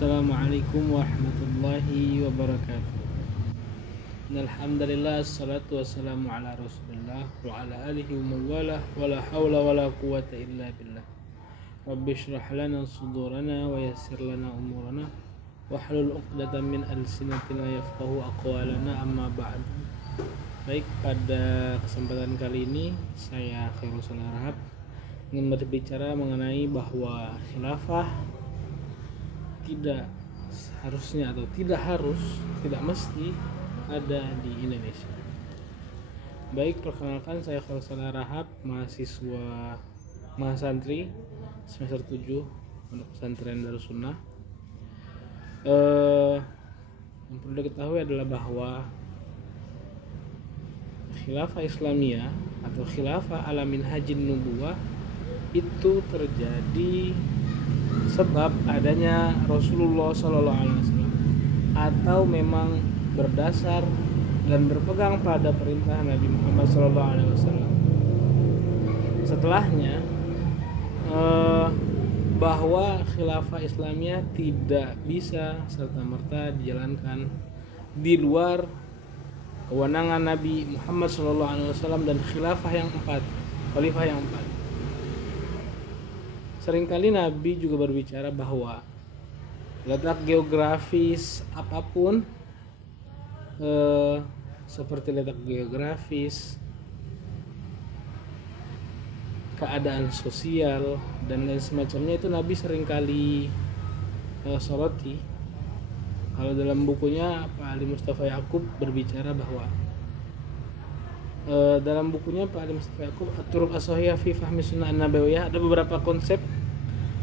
Assalamualaikum warahmatullahi wabarakatuh. Alhamdulillah, assalatu wassalamu ala rasulillah wa ala alihi wa mawalah wa la hawla wa la quwata illa billah. Rabbi syrah lana sudurana wa yassir lana umurana wahlul uqdatan min alsinatina yafqahu aqwalana, amma ba'du. Baik, pada kesempatan kali ini saya Khairul Rahab ingin berbicara mengenai bahwa khilafah tidak seharusnya atau tidak mesti ada di Indonesia. Baik, perkenalkan, saya Khairul Rahab, mahasiswa mahasantri semester 7 Pondok Pesantren Darussunnah. Yang perlu diketahui adalah bahwa khilafah Islamiyah atau khilafah ala minhajin nubuwah itu terjadi sebab adanya Rasulullah SAW, atau memang berdasar dan berpegang pada perintah Nabi Muhammad SAW. Setelahnya bahwa khilafah Islamiyah tidak bisa serta-merta dijalankan di luar kewenangan Nabi Muhammad SAW dan khalifah yang empat. Seringkali Nabi juga berbicara bahwa letak geografis apapun, seperti letak geografis, keadaan sosial dan lain semacamnya, itu Nabi seringkali soroti. Kalau dalam bukunya Pak Ali Mustafa Yaqub berbicara bahwa dalam bukunya Pak Ali Mustafa Yaqub At-Turuq As-Shahihah fi Fahmi Sunnah An-Nabawiyah ada beberapa konsep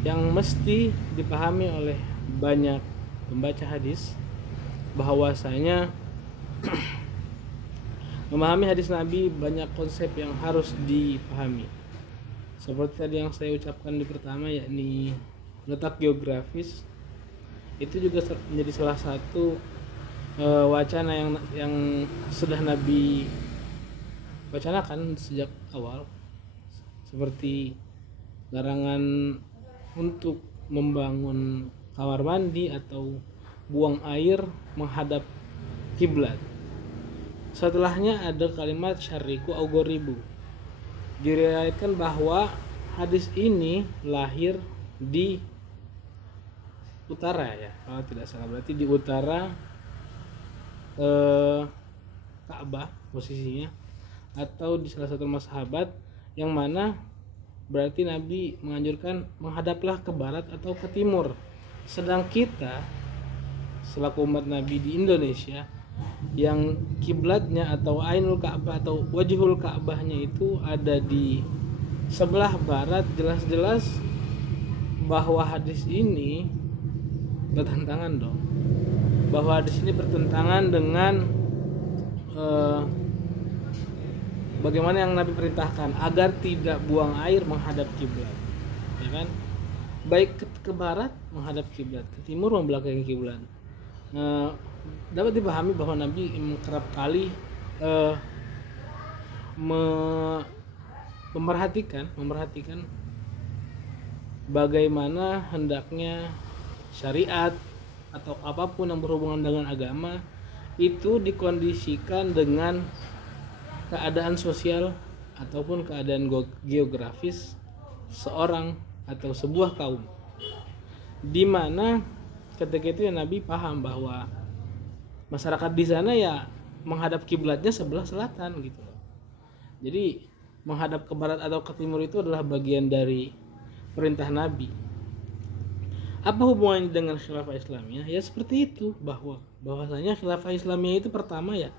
yang mesti dipahami oleh banyak pembaca hadis, bahwasanya memahami hadis Nabi banyak konsep yang harus dipahami. Seperti tadi yang saya ucapkan di pertama, yakni letak geografis, itu juga menjadi salah satu wacana yang sudah Nabi wacanakan sejak awal, seperti larangan untuk membangun kamar mandi atau buang air menghadap kiblat. Setelahnya ada kalimat syariku au goribu. Diriwayatkan bahwa hadis ini lahir di utara, ya kalau tidak salah, berarti di utara Ka'bah posisinya, atau di salah satu rumah sahabat, yang mana berarti Nabi menganjurkan menghadaplah ke barat atau ke timur. Sedang kita selaku umat Nabi di Indonesia yang kiblatnya atau Ainul Ka'bah atau Wajhul Ka'bahnya itu ada di sebelah barat, jelas-jelas bahwa hadis ini bertentangan dong. Bahwa hadis ini bertentangan dengan bagaimana yang Nabi perintahkan agar tidak buang air menghadap kiblat, ya kan? Baik ke barat menghadap kiblat, ke timur membelakangi kiblat. Dapat dipahami bahwa Nabi kerap kali memperhatikan bagaimana hendaknya syariat atau apapun yang berhubungan dengan agama itu dikondisikan dengan keadaan sosial ataupun keadaan geografis seorang atau sebuah kaum, di mana ketika itu ya Nabi paham bahwa masyarakat di sana ya menghadap kiblatnya sebelah selatan gitu. Jadi menghadap ke barat atau ke timur itu adalah bagian dari perintah Nabi. Apa hubungannya dengan khilafah Islamiyah? Ya seperti itu, bahwasanya khilafah Islamiyah itu pertama ya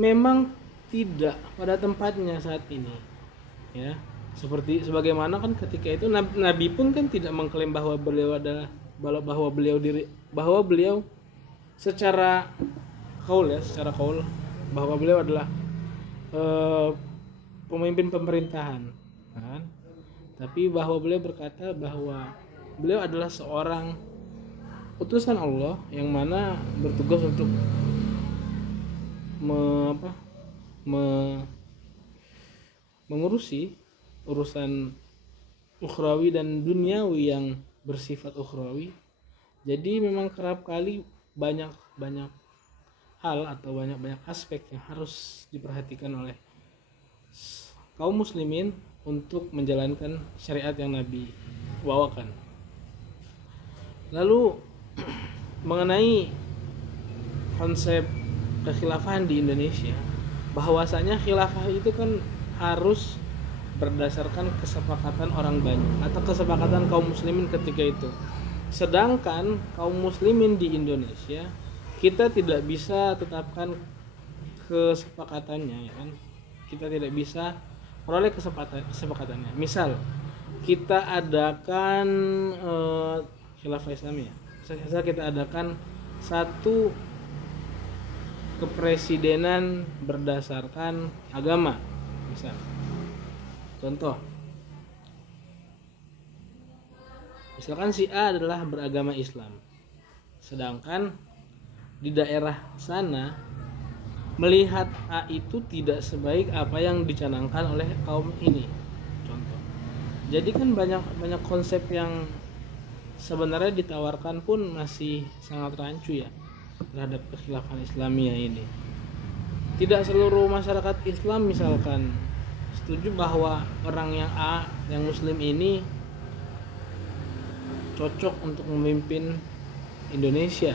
memang tidak pada tempatnya saat ini, ya. Seperti sebagaimana kan ketika itu Nabi pun kan tidak mengklaim bahwa beliau secara qaul bahwa beliau adalah pemimpin pemerintahan, kan? Tapi bahwa beliau berkata bahwa beliau adalah seorang utusan Allah yang mana bertugas untuk mengurusi urusan ukhrawi dan duniawi yang bersifat ukhrawi Jadi memang kerap kali banyak banyak hal atau banyak banyak aspek yang harus diperhatikan oleh kaum muslimin untuk menjalankan syariat yang Nabi bawakan. Lalu mengenai konsep kekhilafahan di Indonesia, bahwasanya khilafah itu kan harus berdasarkan kesepakatan orang banyak atau kesepakatan kaum muslimin ketika itu. Sedangkan kaum muslimin di Indonesia kita tidak bisa tetapkan kesepakatannya, ya kan? Kita tidak bisa peroleh kesepakatannya. Misal kita adakan khilafah Islamiyah. Misal kita adakan satu kepresidenan berdasarkan agama, misal contoh, misalkan si A adalah beragama Islam, sedangkan di daerah sana melihat A itu tidak sebaik apa yang dicanangkan oleh kaum ini, contoh. Jadi kan banyak banyak konsep yang sebenarnya ditawarkan pun masih sangat rancu ya terhadap kekhilafan Islamiyah ini. Tidak seluruh masyarakat Islam misalkan setuju bahwa orang yang A, yang muslim ini cocok untuk memimpin Indonesia.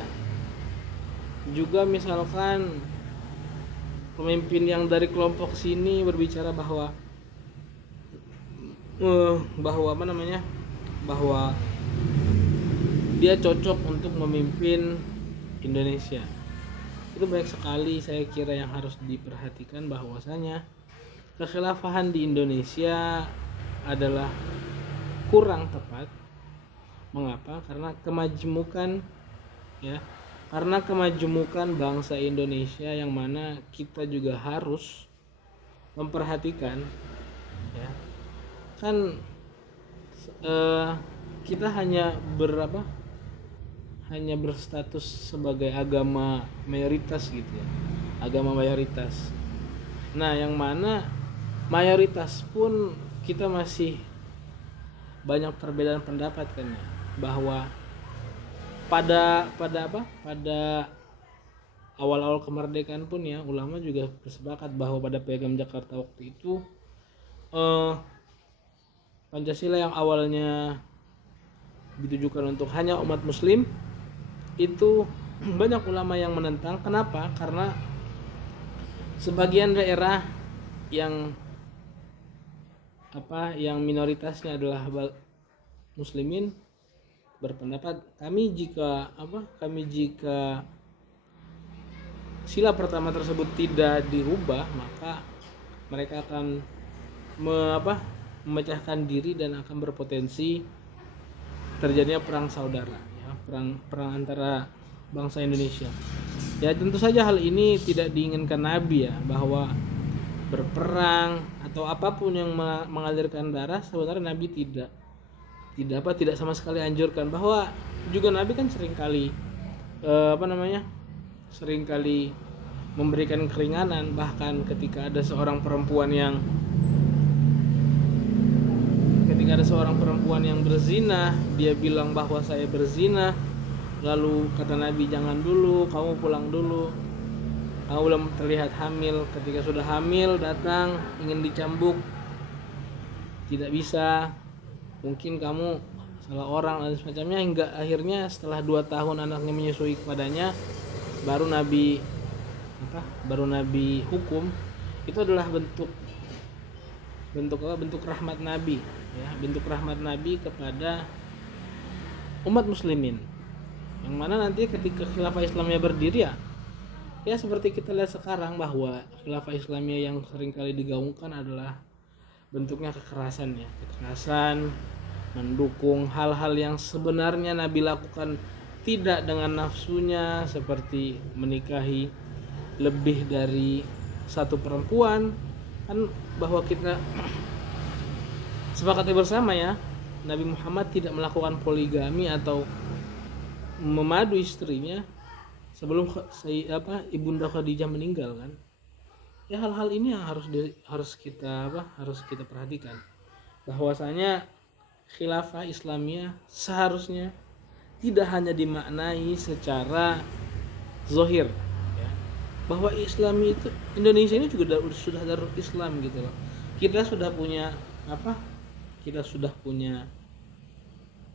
Juga misalkan pemimpin yang dari kelompok sini berbicara bahwa bahwa dia cocok untuk memimpin Indonesia. Itu banyak sekali saya kira yang harus diperhatikan, bahwasanya kekhilafahan di Indonesia adalah kurang tepat. Mengapa? Karena kemajemukan, ya, karena kemajemukan bangsa Indonesia yang mana kita juga harus memperhatikan, ya, kan kita hanya hanya berstatus sebagai agama mayoritas gitu ya, agama mayoritas. Nah, yang mana mayoritas pun kita masih banyak perbedaan pendapat kan ya, bahwa pada awal-awal kemerdekaan pun ya, ulama juga bersepakat bahwa pada Piagam Jakarta waktu itu Pancasila yang awalnya ditujukan untuk hanya umat muslim itu banyak ulama yang menentang. Kenapa? Karena sebagian daerah yang yang minoritasnya adalah muslimin berpendapat kami jika sila pertama tersebut tidak dirubah, maka mereka akan memecahkan diri dan akan berpotensi terjadinya perang saudara, ya, perang antara bangsa Indonesia. Ya, tentu saja hal ini tidak diinginkan Nabi ya, bahwa berperang atau apapun yang mengalirkan darah, sebenarnya Nabi tidak sama sekali anjurkan. Bahwa juga Nabi kan seringkali seringkali memberikan keringanan, bahkan ketika ada seorang perempuan yang berzina, dia bilang bahwa saya berzina. Lalu kata Nabi, jangan dulu, kamu pulang dulu, kamu belum terlihat hamil. Ketika sudah hamil datang ingin dicambuk, tidak bisa, mungkin kamu salah orang dan semacamnya, hingga akhirnya setelah 2 tahun anaknya menyusui kepadanya, baru Nabi hukum. Itu adalah bentuk rahmat Nabi, ya, bentuk rahmat Nabi kepada umat muslimin, yang mana nanti ketika khilafah Islamiyah berdiri ya seperti kita lihat sekarang, bahwa khilafah Islamiyah yang seringkali digaungkan adalah bentuknya kekerasan, mendukung hal-hal yang sebenarnya Nabi lakukan tidak dengan nafsunya, seperti menikahi lebih dari satu perempuan. Kan bahwa kita sepakati bersama ya, Nabi Muhammad tidak melakukan poligami atau memadu istrinya sebelum Ibunda Khadijah meninggal kan. Ya, hal-hal ini yang harus kita perhatikan, bahwasanya khilafah Islamiyah seharusnya tidak hanya dimaknai secara zahir ya, bahwa Islam itu Indonesia ini juga sudah darul Islam gitu loh. Kita sudah punya apa? Kita sudah punya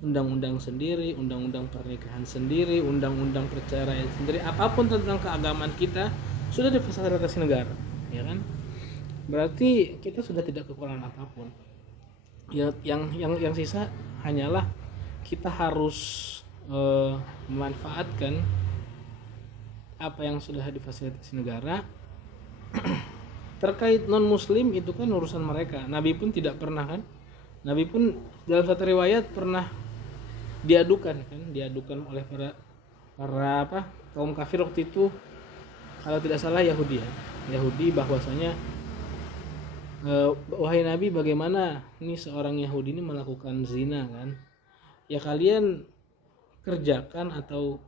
undang-undang sendiri, undang-undang pernikahan sendiri, undang-undang perceraian sendiri, apapun tentang keagamaan kita sudah difasilitasi negara, ya kan? Berarti kita sudah tidak kekurangan apapun. Ya, yang sisa hanyalah kita harus memanfaatkan apa yang sudah difasilitasi negara. Terkait non muslim itu kan urusan mereka. Nabi pun tidak pernah kan? Nabi pun dalam satu riwayat pernah diadukan oleh para kaum kafir waktu itu, kalau tidak salah Yahudi bahwasanya wahai Nabi, bagaimana ini seorang Yahudi ini melakukan zina kan, ya kalian kerjakan atau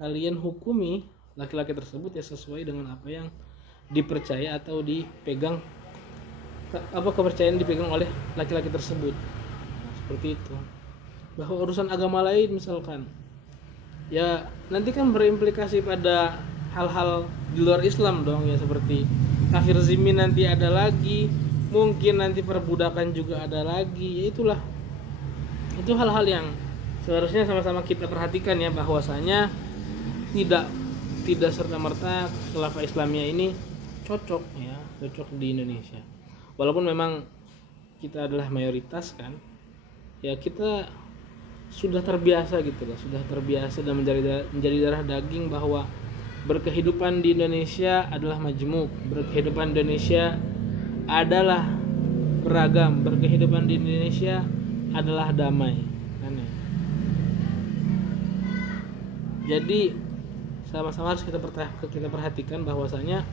kalian hukumi laki-laki tersebut ya sesuai dengan apa yang dipercaya atau dipegang kepercayaan dipegang oleh laki-laki tersebut. Nah, seperti itu. Bahwa urusan agama lain misalkan ya nanti kan berimplikasi pada hal-hal di luar Islam dong ya, seperti kafir zimmi nanti ada lagi, mungkin nanti perbudakan juga ada lagi, ya itulah, itu hal-hal yang seharusnya sama-sama kita perhatikan ya, bahwasanya tidak serta-merta khilafah Islamiyah ini cocok di Indonesia, walaupun memang kita adalah mayoritas kan ya, kita sudah terbiasa gitu loh, sudah terbiasa dan menjadi darah daging bahwa berkehidupan di Indonesia adalah majmuk, berkehidupan di Indonesia adalah beragam, berkehidupan di Indonesia adalah damai kan ya. Jadi sama-sama harus kita perhatikan bahwasanya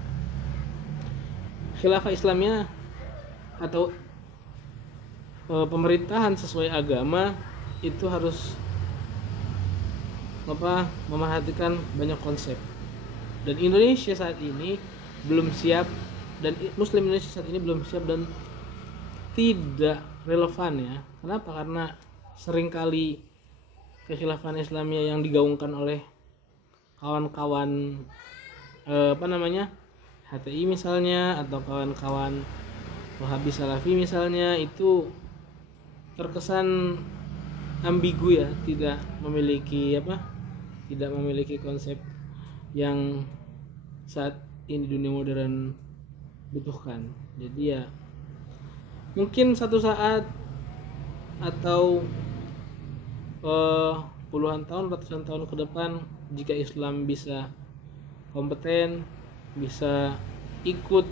khilafah Islamnya atau pemerintahan sesuai agama itu harus memerhatikan banyak konsep, dan Indonesia saat ini belum siap, dan Muslim Indonesia saat ini belum siap dan tidak relevan ya. Kenapa? Karena seringkali kekhilafan Islamiyah yang digaungkan oleh kawan-kawan HTI misalnya, atau kawan-kawan Wahabi Salafi misalnya, itu terkesan ambigu ya, tidak memiliki konsep yang saat ini dunia modern butuhkan. Jadi ya mungkin satu saat atau puluhan tahun, ratusan tahun ke depan, jika Islam bisa kompeten, bisa ikut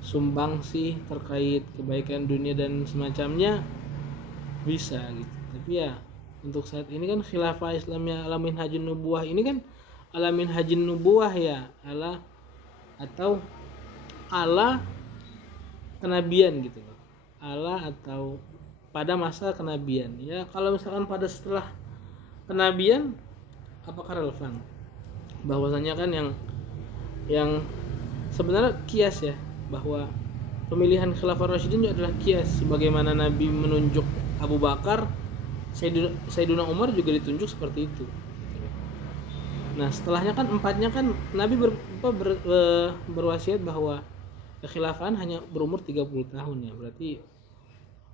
sumbangsi terkait kebaikan dunia dan semacamnya, bisa gitu. Tapi ya untuk saat ini kan khilafah Islamiyah ala minhajun nubuwah ini kan ala minhajun nubuwah ya, ala kenabian gitu loh, ala atau pada masa kenabian ya. Kalau misalkan pada setelah kenabian, apakah relevan? Bahwasanya kan yang sebenarnya kias ya, bahwa pemilihan khilafah Rasyidin adalah kias, sebagaimana Nabi menunjuk Abu Bakar, Sayyidina Umar juga ditunjuk seperti itu. Nah setelahnya kan empatnya kan Nabi berwasiat bahwa kekhilafahan hanya berumur 30 tahun ya. Berarti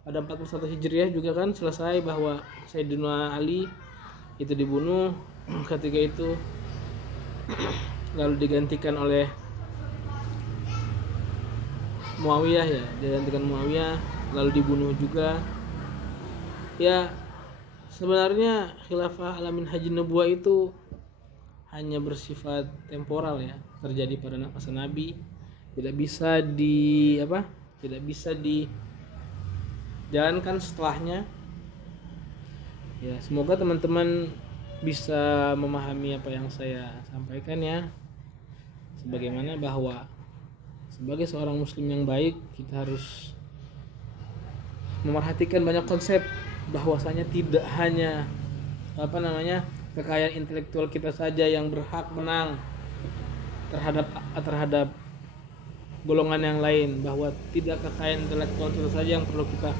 pada 41 Hijriah juga kan selesai bahwa Sayyidina Ali itu dibunuh ketika itu, lalu digantikan oleh Muawiyah ya, lalu dibunuh juga ya. Sebenarnya khilafah ala minhajin nubuwah itu hanya bersifat temporal ya, terjadi pada masa Nabi, tidak bisa dijalankan setelahnya ya. Semoga teman-teman bisa memahami apa yang saya sampaikan ya, sebagaimana bahwa sebagai seorang muslim yang baik kita harus memerhatikan banyak konsep, bahwasanya tidak hanya kekayaan intelektual kita saja yang berhak menang terhadap golongan yang lain, bahwa tidak kekayaan intelektual kita saja yang perlu kita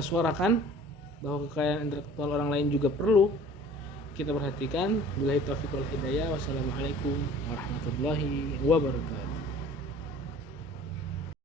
suarakan, bahwa kekayaan intelektual orang lain juga perlu kita perhatikan. Billahi taufiq wal hidayah. Wassalamualaikum warahmatullahi wabarakatuh.